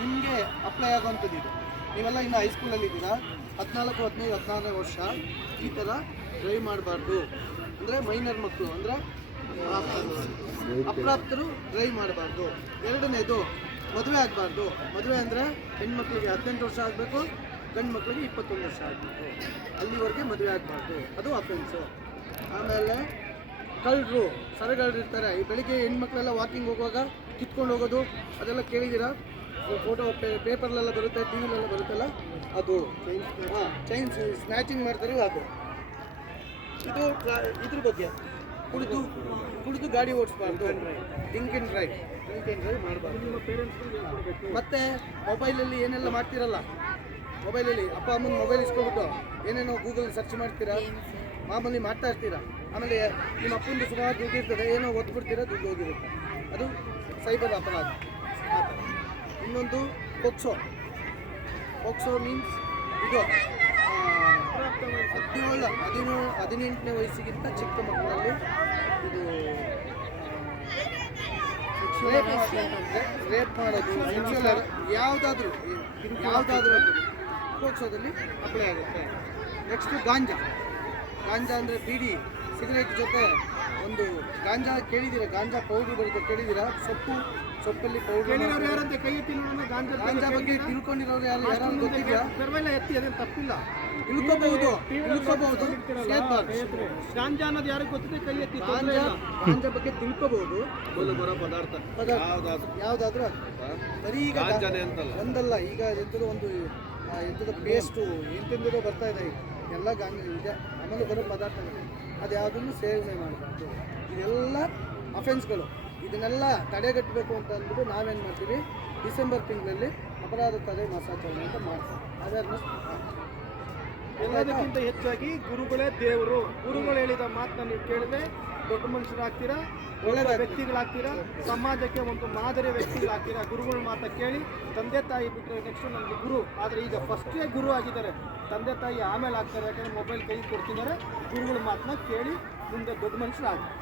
ನಿಮಗೆ ಅಪ್ಲೈ ಆಗುವಂಥದ್ದು ಇದು. ನೀವೆಲ್ಲ ಇನ್ನು ಹೈಸ್ಕೂಲಲ್ಲಿ ಇದ್ದೀರಾ? ಹದಿನಾಲ್ಕು, ಹದಿನೈದು, ಹದಿನಾರನೇ ವರ್ಷ. ಈ ಥರ ಡ್ರೈವ್ ಮಾಡಬಾರ್ದು. ಅಂದರೆ ಮೈನರ್ ಮಕ್ಕಳು, ಅಂದರೆ ಅಪ್ರಾಪ್ತರು. ಡ್ರೈವ್ ಮಾಡಬಾರ್ದು. ಎರಡನೇದು, ಮದುವೆ ಆಗಬಾರ್ದು. ಮದುವೆ ಅಂದರೆ ಹೆಣ್ಮಕ್ಳಿಗೆ ಹದಿನೆಂಟು ವರ್ಷ ಆಗಬೇಕು ಗಂಡು ಮಕ್ಕಳಿಗೆ ಇಪ್ಪತ್ತೊಂದು ವರ್ಷ ಆಗಬೇಕು. ಅಲ್ಲಿವರೆಗೆ ಮದುವೆ ಆಗಬಾರ್ದು. ಅದು ಅಫೆನ್ಸು ಆಮೇಲೆ ಕಳ್ಳರು ಸರಗಳಿರ್ತಾರೆ ಈ ಬೆಳಿಗ್ಗೆ ಹೆಣ್ಮಕ್ಳೆಲ್ಲ ವಾಕಿಂಗ್ ಹೋಗುವಾಗ ಕಿತ್ಕೊಂಡು ಹೋಗೋದು, ಅದೆಲ್ಲ ಕೇಳಿದ್ದೀರಾ? ಫೋಟೋ ಪೇಪರ್ಲೆಲ್ಲ ಬರುತ್ತೆ ಟಿ ವಿಲೆಲ್ಲ ಬರುತ್ತಲ್ಲ? ಅದು ಹಾಂ ಚೈನ್ ಸ್ನ್ಯಾಚಿಂಗ್ ಮಾಡ್ತಾರೆ, ಅದು. ಇದು ಇದ್ರ ಬಗ್ಗೆ. ಕುಡಿದು ಕುಡಿದು ಗಾಡಿ ಓಡಿಸ್ಬಾರ್ದು. Drink and drive drink and drive ಮಾಡಬಾರ್ದು. ಮತ್ತೆ ಮೊಬೈಲಲ್ಲಿ ಏನೆಲ್ಲ ಮಾಡ್ತೀರಲ್ಲ? ಮೊಬೈಲಲ್ಲಿ ಅಪ್ಪ ಅಮ್ಮನ ಮೊಬೈಲ್ ಇಸ್ಕೊಬಿಟ್ಟು ಏನೇನೋ ಗೂಗಲ್ ಸರ್ಚ್ ಮಾಡ್ತೀರಾ? ಮಾಮೂಲಿ ಮಾಡ್ತಾ ಇರ್ತೀರಾ? ಆಮೇಲೆ ನಿಮ್ಮ ಅಪ್ಪಂದು ಸುಮಾರು ದುಡ್ಡು ಇರ್ತದೆ, ಏನೋ ಒತ್ಬಿಡ್ತೀರಾ, ದುಡ್ಡು ಹೋಗಿರುತ್ತೆ. ಅದು ಸೈಬರ್ ಅಪರಾಧ. ಇನ್ನೊಂದು ಪೋಕ್ಸೋ ಪೋಕ್ಸೋ ಮೀನ್ಸ್ ಇದು ಹದಿನೇಳು ಹದಿನೇಳು ಹದಿನೆಂಟನೇ ವಯಸ್ಸಿಗಿಂತ ಚಿಕ್ಕ ಮಕ್ಕಳಲ್ಲಿ ಇದು ರೇಪ್ ಮಾಡೋದು. ಯಾವುದಾದ್ರೂ ಯಾವುದಾದ್ರೂ ಪೋಕ್ಸೋದಲ್ಲಿ ಅಪ್ಲೈ ಆಗುತ್ತೆ. ನೆಕ್ಸ್ಟು ಗಾಂಜಾ. ಗಾಂಜಾ ಅಂದರೆ ಬೀಡಿ ಸಿಗರೇಟ್ ಜೊತೆ ಒಂದು ಗಾಂಜಾ ಕೇಳಿದಿರ ಗಾಂಜಾ ಪೌಡರ್ ಬರುತ್ತೆ ಕೇಳಿದಿರ ಸೊಪ್ಪು ಸೊಪ್ಪಲ್ಲಿ ಪೌಡರ್ ಯಾರಂತೆ? ಕೈ ಎತ್ತಿ ನೋಡೋಣ ಗಾಂಜಾ ಗಾಂಜಾ ಬಗ್ಗೆ ತಿಳ್ಕೊಂಡಿರೋರು ಯಾರು? ಯಾರು ಗೊತ್ತಿದೆಯಾ? ಸರ್ವೆಲ್ಲ ಎತ್ತಿ ಅದೇನು ತಪ್ಪಿಲ್ಲ. ತಿಳ್ಕೋಬಹುದು ತಿಳ್ಕೋಬಹುದು. ಗಾಂಜಾ ಅನ್ನೋದು ಯಾರಿಗೆ ಗೊತ್ತಿದೆ ಕೈ ಎತ್ತಿ ಗಾಂಜಾ ಗಾಂಜಾ ಬಗ್ಗೆ ತಿಳ್ಕೋಬಹುದು. ಬರೋ ಪದಾರ್ಥ. ಪದಾರ್ಥ. ಯಾವ್ದಾದ್ರು. ಬರೀ ಈಗ ಗಾಂಜಾನೆ ಅಂತಲ್ಲ. ಒಂದಲ್ಲ ಈಗ ಎಂಥದ್ದು ಒಂದು ಆ, ಎಂಥದ್ದು ಪೇಸ್ಟು ಎಂತೆಂಥದೋ ಬರ್ತಾ ಇದೆ ಈಗ. ಎಲ್ಲ ಇದೆ. ಆಮೇಲೆ ಬರೋ ಪದಾರ್ಥಗಳು. ಅದು ಯಾವುದನ್ನು ಸೇವನೆ ಮಾಡಬಾರ್ದು. ಇದೆಲ್ಲ ಅಫೆನ್ಸ್ಗಳು ಇದನ್ನೆಲ್ಲ ತಡೆಗಟ್ಟಬೇಕು ಅಂತ ಅಂದ್ಬಿಟ್ಟು ನಾವೇನು ಮಾಡ್ತೀವಿ? ಡಿಸೆಂಬರ್ ತಿಂಗಳಲ್ಲಿ ಅಪರಾಧ ತಡೆ ಮಾಸಾಚರಣೆ ಅಂತ ಮಾಡ್ತೀವಿ. ಅವೇರ್ನೆಸ್ ಎಲ್ಲದಕ್ಕಿಂತ ಹೆಚ್ಚಾಗಿ ಗುರುಗಳೇ ದೇವರು. ಗುರುಗಳು ಹೇಳಿದ ಮಾತನ್ನ ನೀವು ಕೇಳಿದ್ರೆ ದೊಡ್ಡ ಮನುಷ್ಯರಾಗ್ತೀರಾ? ಒಳ್ಳೆಯ. ವ್ಯಕ್ತಿಗಳಾಗ್ತೀರಾ? ಸಮಾಜಕ್ಕೆ ಒಂದು ಮಾದರಿ ವ್ಯಕ್ತಿಗಳಾಗ್ತೀರಾ? ಗುರುಗಳ ಮಾತ ಕೇಳಿ ತಂದೆ ತಾಯಿ ಬಿಟ್ಟರೆ ನೆಕ್ಸ್ಟ್ ನಮಗೆ ಗುರು. ಆದರೆ ಈಗ ಫಸ್ಟೇ ಗುರು ಆಗಿದ್ದಾರೆ. ತಂದೆ ತಾಯಿ ಆಮೇಲೆ ಆಗ್ತಾರೆ ಯಾಕಂದ್ರೆ ಮೊಬೈಲ್ ಕೈ ಕೊಡ್ತಿದ್ದಾರೆ. ಗುರುಗಳ ಮಾತನ್ನ ಕೇಳಿ ಮುಂದೆ ದೊಡ್ಡ ಮನುಷ್ಯರಾಗ್ತಾರೆ